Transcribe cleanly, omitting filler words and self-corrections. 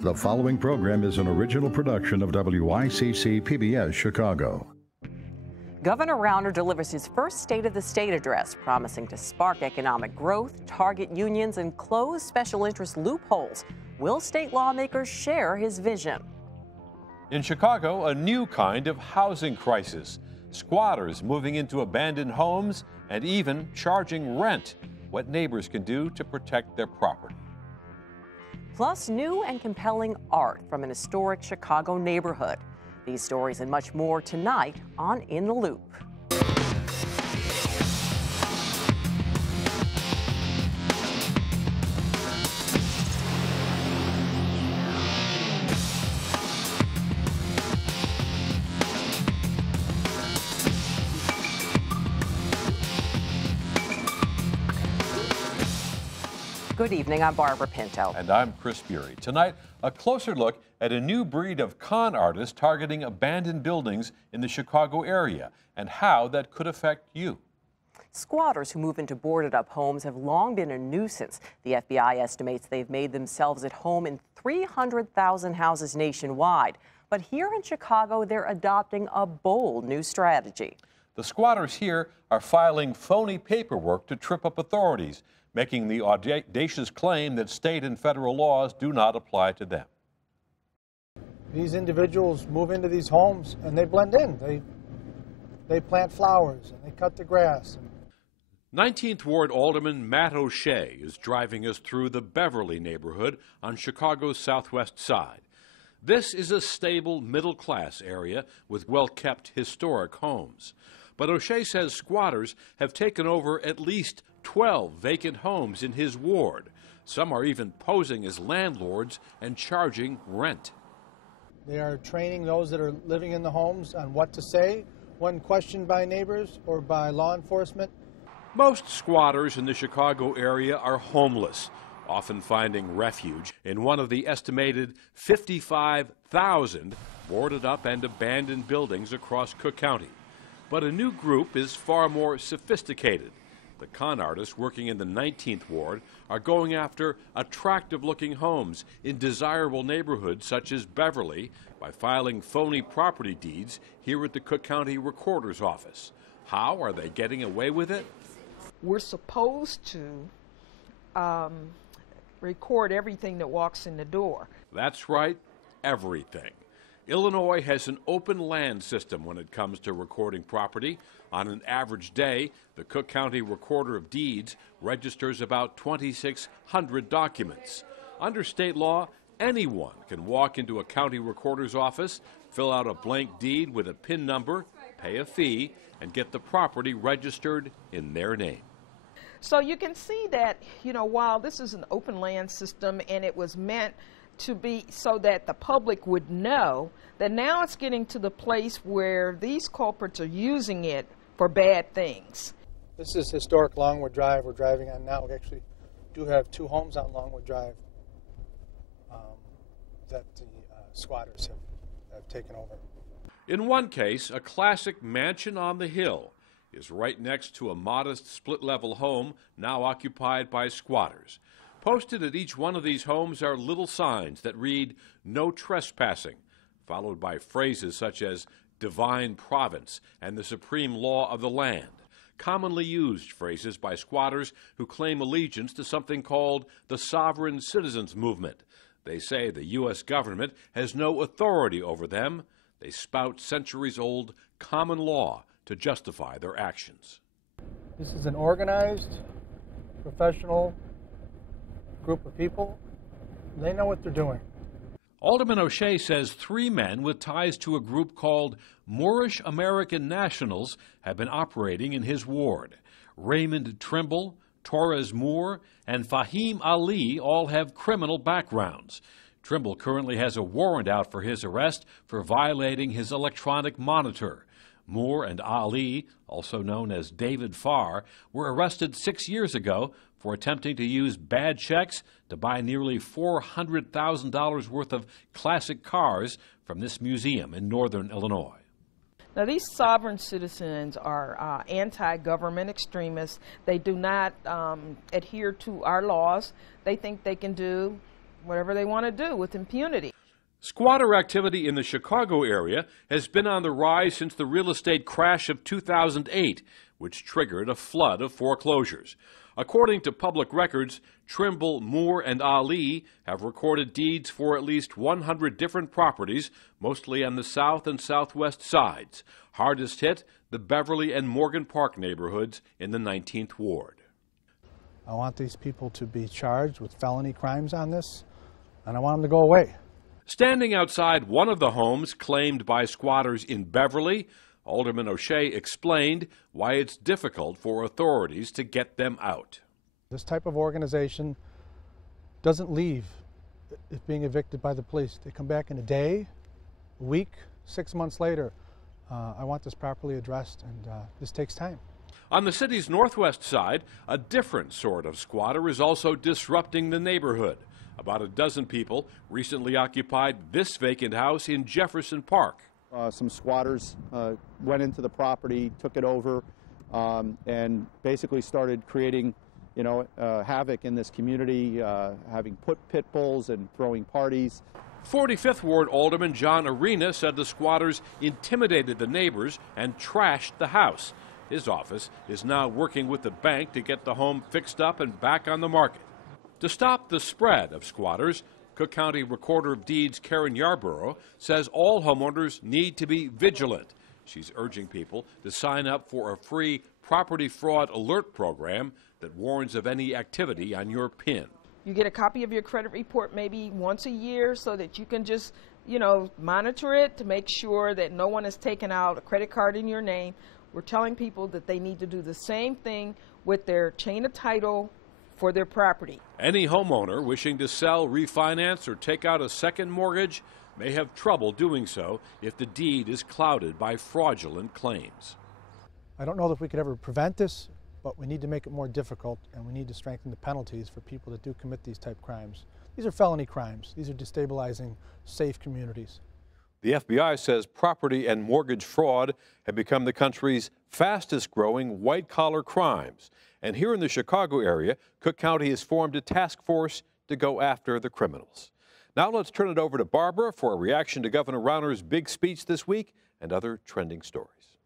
The following program is an original production of WICC PBS Chicago. Governor Rauner delivers his first State of the State address, promising to spark economic growth, target unions, and close special interest loopholes. Will state lawmakers share his vision? In Chicago, a new kind of housing crisis. Squatters moving into abandoned homes and even charging rent. What neighbors can do to protect their property. Plus, new and compelling art from an historic Chicago neighborhood. These stories and much more tonight on In the Loop. Good evening, I'm Barbara Pinto. And I'm Chris Bury. Tonight, a closer look at a new breed of con artists targeting abandoned buildings in the Chicago area and how that could affect you. Squatters who move into boarded-up homes have long been a nuisance. The FBI estimates they've made themselves at home in 300,000 houses nationwide. But here in Chicago, they're adopting a bold new strategy. The squatters here are filing phony paperwork to trip up authorities, making the audacious claim that state and federal laws do not apply to them. These individuals move into these homes and they blend in. They plant flowers and they cut the grass. 19th Ward Alderman Matt O'Shea is driving us through the Beverly neighborhood on Chicago's southwest side. This is a stable middle-class area with well-kept historic homes. But O'Shea says squatters have taken over at least 12 vacant homes in his ward. Some are even posing as landlords and charging rent. They are training those that are living in the homes on what to say when questioned by neighbors or by law enforcement. Most squatters in the Chicago area are homeless, often finding refuge in one of the estimated 55,000 boarded up and abandoned buildings across Cook County. But a new group is far more sophisticated. The con artists working in the 19th Ward are going after attractive-looking homes in desirable neighborhoods such as Beverly by filing phony property deeds here at the Cook County Recorder's Office. How are they getting away with it? We're supposed to record everything that walks in the door. That's right, everything. Illinois has an open land system when it comes to recording property. On an average day, the Cook County Recorder of Deeds registers about 2,600 documents. Under state law, anyone can walk into a county recorder's office, fill out a blank deed with a PIN number, pay a fee, and get the property registered in their name. So you can see that, while this is an open land system and it was meant to be so that the public would know, that now it's getting to the place where these culprits are using it for bad things. This is historic Longwood Drive we're driving on now. We actually do have two homes on Longwood Drive that the squatters have taken over. In one case, a classic mansion on the hill is right next to a modest split-level home now occupied by squatters. Posted at each one of these homes are little signs that read, "No trespassing," followed by phrases such as divine province and the supreme law of the land, commonly used phrases by squatters who claim allegiance to something called the sovereign citizens movement. They say the U.S. government has no authority over them. They spout centuries-old common law to justify their actions. This is an organized, professional group of people. They know what they're doing. Alderman O'Shea says 3 men with ties to a group called Moorish American Nationals have been operating in his ward. Raymond Trimble, Torres Moore, and Fahim Ali all have criminal backgrounds. Trimble currently has a warrant out for his arrest for violating his electronic monitor. Moore and Ali, also known as David Farr, were arrested 6 years ago for attempting to use bad checks to buy nearly $400,000 worth of classic cars from this museum in northern Illinois. Now, these sovereign citizens are anti-government extremists. They do not adhere to our laws. They think they can do whatever they want to do with impunity. Squatter activity in the Chicago area has been on the rise since the real estate crash of 2008, which triggered a flood of foreclosures. According to public records, Trimble, Moore, and Ali have recorded deeds for at least 100 different properties, mostly on the south and southwest sides. Hardest hit, the Beverly and Morgan Park neighborhoods in the 19th Ward. I want these people to be charged with felony crimes on this, and I want them to go away. Standing outside one of the homes claimed by squatters in Beverly, Alderman O'Shea explained why it's difficult for authorities to get them out. This type of organization doesn't leave if being evicted by the police. They come back in a day, a week, 6 months later. I want this properly addressed, and this takes time. On the city's northwest side, a different sort of squatter is also disrupting the neighborhood. About a dozen people recently occupied this vacant house in Jefferson Park. Some squatters went into the property, took it over, and basically started creating, havoc in this community, having put pit bulls and throwing parties. 45th Ward Alderman John Arena said the squatters intimidated the neighbors and trashed the house. His office is now working with the bank to get the home fixed up and back on the market. To stop the spread of squatters, Cook County Recorder of Deeds Karen Yarborough says all homeowners need to be vigilant. She's urging people to sign up for a free property fraud alert program that warns of any activity on your PIN. You get a copy of your credit report maybe once a year so that you can just, monitor it to make sure that no one has taken out a credit card in your name. We're telling people that they need to do the same thing with their chain of title for their property. Any homeowner wishing to sell, refinance, or take out a second mortgage may have trouble doing so if the deed is clouded by fraudulent claims. I don't know if we could ever prevent this, but we need to make it more difficult, and we need to strengthen the penalties for people that do commit these type crimes. These are felony crimes. These are destabilizing safe communities. The FBI says property and mortgage fraud have become the country's fastest growing white-collar crimes. And here in the Chicago area, Cook County has formed a task force to go after the criminals. Now let's turn it over to Barbara for a reaction to Governor Rauner's big speech this week and other trending stories.